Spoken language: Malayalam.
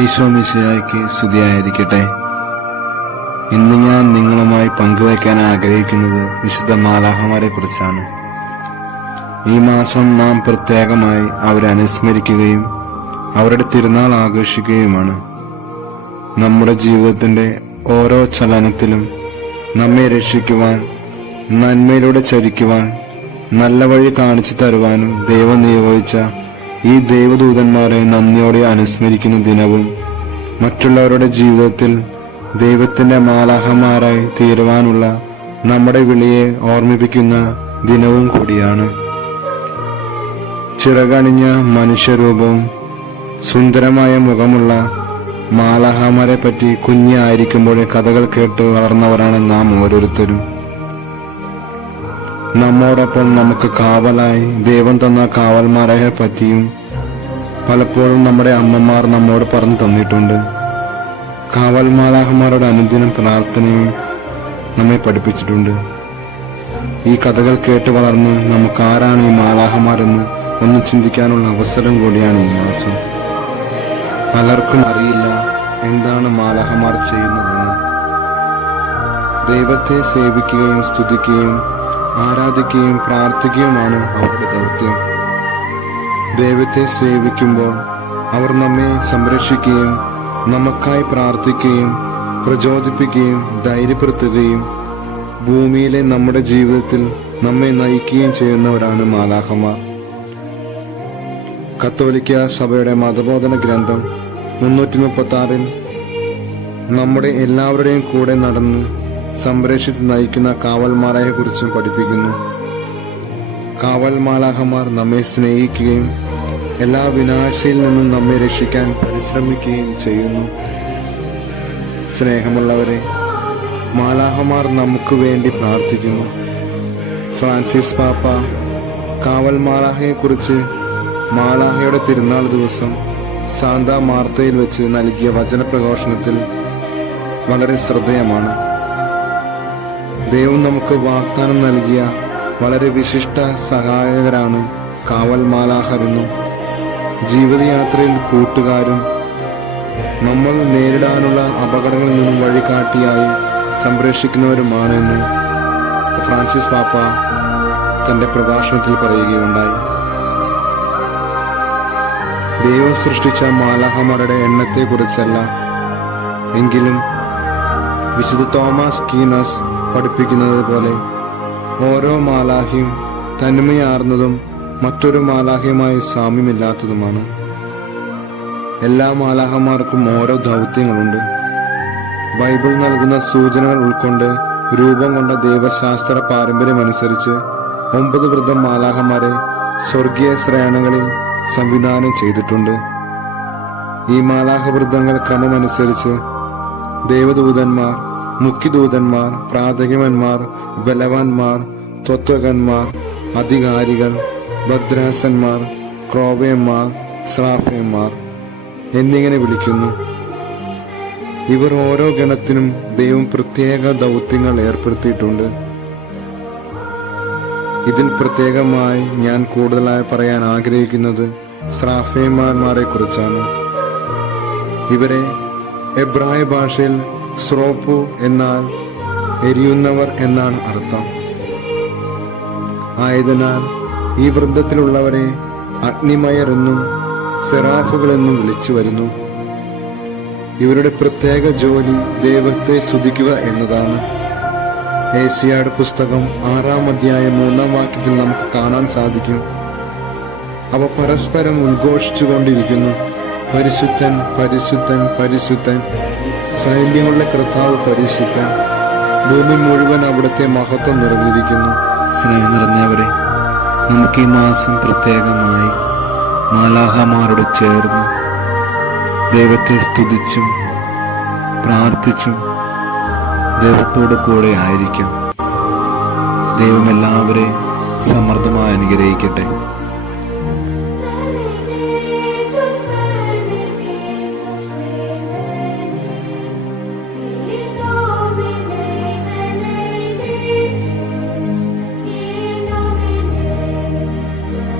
ഈശോ മിശിഹായ്ക്ക് സ്തുതിയായിരിക്കട്ടെ. ഇന്ന് ഞാൻ നിങ്ങളുമായി പങ്കുവയ്ക്കാൻ ആഗ്രഹിക്കുന്നത് വിശുദ്ധ മാലാഖമാരെ കുറിച്ചാണ്. ഈ മാസം നാം പ്രത്യേകമായി അവരെ അനുസ്മരിക്കുകയും അവരുടെ തിരുനാൾ ആഘോഷിക്കുകയുമാണ്. നമ്മുടെ ജീവിതത്തിന്റെ ഓരോ ചലനത്തിലും നമ്മെ രക്ഷിക്കുവാൻ, നന്മയിലൂടെ ചരിക്കുവാൻ, നല്ല വഴി കാണിച്ചു തരുവാനും ദൈവം നിയോഗിച്ച ഈ ദൈവദൂതന്മാരെ നന്ദിയോടെ അനുസ്മരിക്കുന്ന ദിനവും മറ്റുള്ളവരുടെ ജീവിതത്തിൽ ദൈവത്തിന്റെ മാലാഖമാരായി തീരുവാനുള്ള നമ്മുടെ വിളിയെ ഓർമ്മിപ്പിക്കുന്ന ദിനവും കൂടിയാണ്. ചിറകണിഞ്ഞ മനുഷ്യരൂപവും സുന്ദരമായ മുഖമുള്ള മാലാഖമാരെ പറ്റി കുഞ്ഞായിരിക്കുമ്പോഴേ കഥകൾ കേട്ട് വളർന്നവരാണ് നാം ഓരോരുത്തരും. നമ്മോടൊപ്പം നമുക്ക് കാവലായി ദൈവം തന്ന കാവൽമാരെ പറ്റിയും പലപ്പോഴും നമ്മുടെ അമ്മമാർ നമ്മോട് പറഞ്ഞു തന്നിട്ടുണ്ട്. കാവൽ മാലാഖമാരുടെ അനുദിനം പ്രാർത്ഥനയും നമ്മെ പഠിപ്പിച്ചിട്ടുണ്ട്. ഈ കഥകൾ കേട്ട് വളർന്ന് നമുക്ക് ആരാണ് ഈ മാലാഖമാരെന്ന് ഒന്ന് ചിന്തിക്കാനുള്ള അവസരം കൂടിയാണ് ഈ മാസം. പലർക്കും അറിയില്ല എന്താണ് മാലാഖമാർ ചെയ്യുന്നതെന്ന്. ദൈവത്തെ സേവിക്കുകയും സ്തുതിക്കുകയും ആരാധിക്കുകയും പ്രാർത്ഥിക്കുകയുമാണ് അവരുടെ ദൗത്യം. ദൈവത്തെ സേവിക്കുമ്പോൾ അവർ നമ്മെ സംരക്ഷിക്കുകയും നമുക്കായി പ്രാർത്ഥിക്കുകയും പ്രചോദിപ്പിക്കുകയും ധൈര്യപ്പെടുത്തുകയും ഭൂമിയിലെ നമ്മുടെ ജീവിതത്തിൽ നമ്മെ നയിക്കുകയും ചെയ്യുന്നവരാണ് മാലാഖമാർ. കത്തോലിക്ക സഭയുടെ മതബോധന ഗ്രന്ഥം 336 നമ്മുടെ എല്ലാവരുടെയും കൂടെ നടന്ന് സംരക്ഷിച്ച് നയിക്കുന്ന കാവൽമാരെ കുറിച്ചും പഠിപ്പിക്കുന്നു. കാവൽ മാലാഖമാർ നമ്മെ സ്നേഹിക്കുകയും എല്ലാ വിനാശയിൽ നിന്നും നമ്മെ രക്ഷിക്കാൻ പരിശ്രമിക്കുകയും ചെയ്യുന്നു. സ്നേഹമുള്ളവരെ, മാലാഖമാർ നമുക്ക് വേണ്ടി പ്രാർത്ഥിക്കുന്നു. ഫ്രാൻസിസ് പാപ്പ കാവൽ മാലാഖയെക്കുറിച്ച് മാലാഖയുടെ തിരുനാൾ ദിവസം സാന്താ മാർത്തയിൽ വെച്ച് നൽകിയ വചനപ്രഘോഷണത്തിൽ വളരെ ശ്രദ്ധേയമാണ്. ദൈവം നമുക്ക് വാഗ്ദാനം നൽകിയ വളരെ വിശിഷ്ട സഹായകരാണ് കാവൽ മാലാഖരെന്നും ജീവിതയാത്രയിൽ കൂട്ടുകാരും നമ്മൾ നേരിടാനുള്ള അപകടങ്ങളിൽ നിന്നും വഴികാട്ടിയായി സംരക്ഷിക്കുന്നവരുമാണെന്ന് ഫ്രാൻസിസ് പാപ്പ തന്റെ പ്രഭാഷണത്തിൽ പറയുകയുണ്ടായി. ദൈവം സൃഷ്ടിച്ച മാലാഖമാരുടെ എണ്ണത്തെക്കുറിച്ചല്ല, എങ്കിലും വിശുദ്ധ തോമസ് കീനസ് പഠിപ്പിക്കുന്നത് പോലെ ഓരോ മാലാഖയും തന്മയാർന്നതും മറ്റൊരു മാലാഖയുമായി സാമ്യമില്ലാത്തതുമാണ്. എല്ലാ മാലാഖമാർക്കും ഓരോ ദൗത്യങ്ങളുണ്ട്. ബൈബിൾ നൽകുന്ന സൂചനകൾ ഉൾക്കൊണ്ട് രൂപം കൊണ്ട ദൈവശാസ്ത്ര പാരമ്പര്യമനുസരിച്ച് 9 വൃദ്ധ മാലാഖമാരെ സ്വർഗീയ ശ്രേണികളിൽ സംവിധാനം ചെയ്തിട്ടുണ്ട്. ഈ മാലാഖ വൃദ്ധങ്ങൾ ക്രമമനുസരിച്ച് ദൈവദൂതന്മാർ, മുഖ്യദൂതന്മാർ, പ്രാഥമികന്മാർ, ബലവാന്മാർ, ത്വത്വകന്മാർ, അധികാരികൾ, ഭദ്രാസന്മാർ, ക്രോവയന്മാർ, ശ്രാഫയന്മാർ എന്നിങ്ങനെ വിളിക്കുന്നു. ഇവർ ഓരോ ഗണത്തിനും ദൈവം പ്രത്യേക ദൗത്യങ്ങൾ ഏർപ്പെടുത്തിയിട്ടുണ്ട്. ഇതിൽ പ്രത്യേകമായി ഞാൻ കൂടുതലായി പറയാൻ ആഗ്രഹിക്കുന്നത് ശ്രാഫയന്മാരെ കുറിച്ചാണ്. ഇവരെ എബ്രായ ഭാഷയിൽ സ്രോപ്പു എന്നാൽ എരിയുന്നവർ എന്നാണ് അർത്ഥം. ആയതിനാൽ ഈ വൃന്ദത്തിലുള്ളവരെ അഗ്നിമയർ എന്നും സെറാഫുകളെന്നും വിളിച്ചു വരുന്നു. ഇവരുടെ പ്രത്യേക ജോലി ദൈവത്തെ സ്തുതിക്കുക എന്നതാണ്. ഏശയ്യായുടെ പുസ്തകം 6-ാം അധ്യായം 3-ാം വാക്യത്തിൽ നമുക്ക് കാണാൻ സാധിക്കും. അവ പരസ്പരം ഉദ്ഘോഷിച്ചുകൊണ്ടിരിക്കുന്നു, പരിശുദ്ധൻ പരിശുദ്ധൻ പരിശുദ്ധൻ, സൈന്യങ്ങളുടെ കർത്താവ് പരിശുദ്ധൻ, ഭൂമി മുഴുവൻ അവിടുത്തെ മഹത്വം നിറഞ്ഞിരിക്കുന്നു. സ്നേഹം നിറഞ്ഞവരെ, നമുക്ക് ഈ മാസം പ്രത്യേകമായി മാലാഖമാരോട് ചേർന്ന് ദൈവത്തെ സ്തുതിച്ചും പ്രാർത്ഥിച്ചും ദൈവത്തോട് കൂടെ ആയിരിക്കാം. ദൈവം എല്ലാവരെയും സമൃദ്ധമായി അനുഗ്രഹിക്കട്ടെ.